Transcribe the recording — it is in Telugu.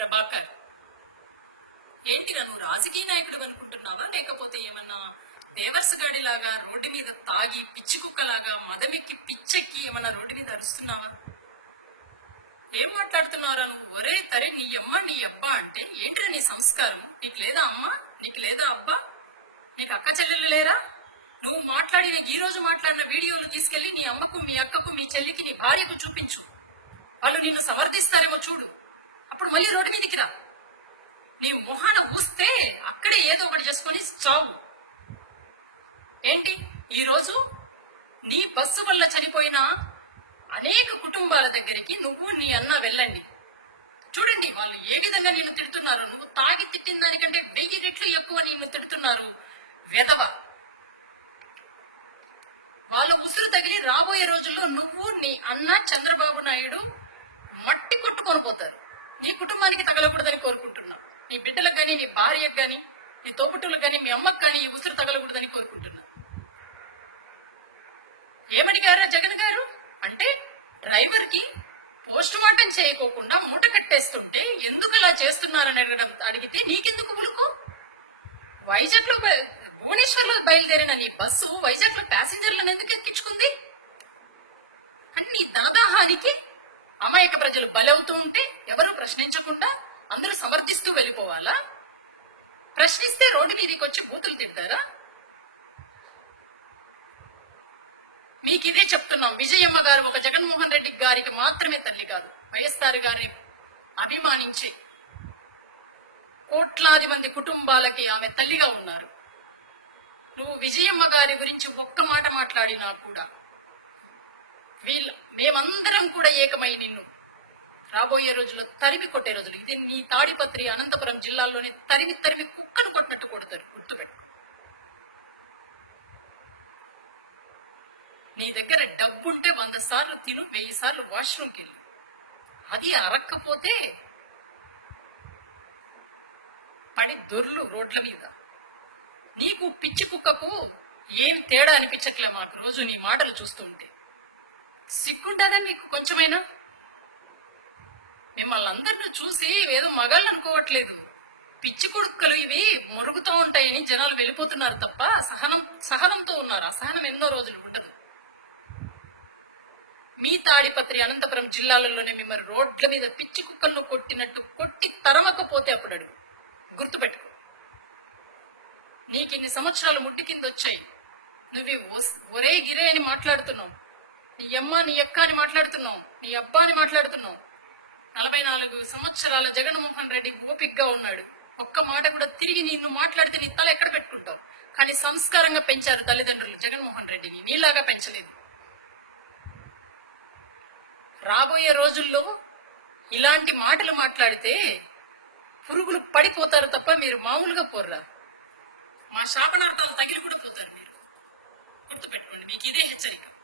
ప్రభాకర్ ఏంటి నన్ను రాజకీయ నాయకుడు అనుకుంటున్నావా లేకపోతే ఏమన్నా దేవర్స్ గాడిలాగా రోడ్డు మీద తాగి పిచ్చి కుక్కలాగా మదమెక్కి పిచ్చెక్కి ఏమన్నా రోడ్డు మీద అరుస్తున్నావా ఏం మాట్లాడుతున్నారా నువ్వు ఒరే తరే నీ అమ్మ నీ అబ్బ అంటే ఏంటిరా నీ సంస్కారం నీకు లేదా అమ్మ నీకు లేదా అబ్బ నీకు అక్క చెల్లెలు లేరా నువ్వు మాట్లాడిన ఈ రోజు మాట్లాడిన వీడియోలు తీసుకెళ్లి నీ అమ్మకు మీ అక్కకు మీ చెల్లికి నీ భార్యకు చూపించు వాళ్ళు నిన్ను సమర్థిస్తారేమో చూడు అప్పుడు మళ్ళీ రోడ్డు మీదకి రా నీ మొహాన ఊస్తే అక్కడే ఏదో ఒకటి చేసుకొని చావు ఏంటి ఈరోజు నీ బస్సు వల్ల చనిపోయిన అనేక కుటుంబాల దగ్గరికి నువ్వు నీ అన్న వెళ్ళండి చూడండి వాళ్ళు ఏ విధంగా నిన్ను తిడుతున్నారు నువ్వు తాగి తిట్టిన దానికంటే వెయ్యి రెట్లు ఎక్కువ నిన్ను తిడుతున్నారు వెధవ వాళ్ళ ఉసురు తగిలి రాబోయే రోజుల్లో నువ్వు నీ అన్న చంద్రబాబు నాయుడు మావయ్యకు గాని నీ తోబుట్టులకు గాని మీ అమ్మకు కానీ ఈ ఉసురు తగలకూడదని కోరుకుంటున్నా ఏమడిగారా జగన్ గారు అంటే డ్రైవర్ కి పోస్ట్ మార్టం చేయకోకుండా మూట కట్టేస్తుంటే ఎందుకు అలా చేస్తున్నారని అడగడం అడిగితే నీకెందుకు ఉలుకు వైజాగ్ లో భువనేశ్వర్ లో బయలుదేరిన నీ బస్సు వైజాగ్ లో ప్యాసింజర్లను ఎందుకు ఎక్కించుకుంది అన్ని దాదాహానికి అమాయక ప్రజలు బలవుతూ ఉంటే ఎవరూ ప్రశ్నించకుండా అందరూ సమర్థిస్తూ వెళ్ళిపోవాలా ప్రశ్నిస్తే రోడ్డు మీదకి వచ్చి బూతులు తిడతారా మీకు ఇదే చెప్తున్నాం విజయమ్మ గారు ఒక జగన్మోహన్ రెడ్డి గారికి మాత్రమే తల్లి కాదు వైఎస్ఆర్ గారిని అభిమానించి కోట్లాది మంది కుటుంబాలకి ఆమె తల్లిగా ఉన్నారు నువ్వు విజయమ్మ గారి గురించి ఒక్క మాట మాట్లాడినా కూడా వీళ్ళ మేమందరం కూడా ఏకమై నిన్ను రాబోయే రోజుల్లో తరిమి కొట్టే రోజులు ఇది నీ తాడిపత్రి అనంతపురం జిల్లాలోనే తరిమి తరిమి కుక్కను కొట్టినట్టు కొడతారు గుర్తుపెట్టు నీ దగ్గర డబ్బుంటే వంద సార్లు తిను వెయ్యి సార్లు వాష్రూమ్కి వెళ్ళి అది అరక్కపోతే పడి దొర్లు రోడ్ల మీద నీకు పిచ్చి కుక్కకు ఏం తేడా అనిపించట్లే మాకు రోజు నీ మాటలు చూస్తుంటే సిగ్గుంటుందా నీకు కొంచెమైనా మిమ్మల్ని అందరిని చూసి ఏదో మగాళ్ళు అనుకోవట్లేదు పిచ్చి కొడుకులు ఇవి మురుగుతూ ఉంటాయని జనాలు వెళ్ళిపోతున్నారు తప్ప సహనం సహనంతో ఉన్నారు అసహనం ఎన్నో రోజులు ఉండదు మీ తాడిపత్రి అనంతపురం జిల్లాలలోనే మిమ్మల్ని రోడ్ల మీద పిచ్చి కుక్కలను కొట్టినట్టు కొట్టి తరమకపోతే అప్పుడు అడుగు గుర్తుపెట్టుకో నీకు ఇన్ని సంవత్సరాలు ముడ్డి కింద వచ్చాయి నువ్వు ఒరే గిరే అని మాట్లాడుతున్నావు నీ అమ్మ నీ అక్క అని మాట్లాడుతున్నావు నీ అబ్బా అని మాట్లాడుతున్నావు నలభై నాలుగు సంవత్సరాల జగన్మోహన్ రెడ్డి ఓపిక్గా ఉన్నాడు ఒక్క మాట కూడా తిరిగి నిన్ను మాట్లాడితే నీ తల ఎక్కడ పెట్టుకుంటావు కానీ సంస్కారంగా పెంచారు తల్లిదండ్రులు జగన్మోహన్ రెడ్డిని నీలాగా పెంచలేదు రాబోయే రోజుల్లో ఇలాంటి మాటలు మాట్లాడితే పురుగులు పడిపోతారు తప్ప మీరు మామూలుగా పోర్రారు మా శాపనార్థాలు తగిలి కూడా పోతారు మీరు గుర్తుపెట్టుకోండి మీకు ఇదే హెచ్చరిక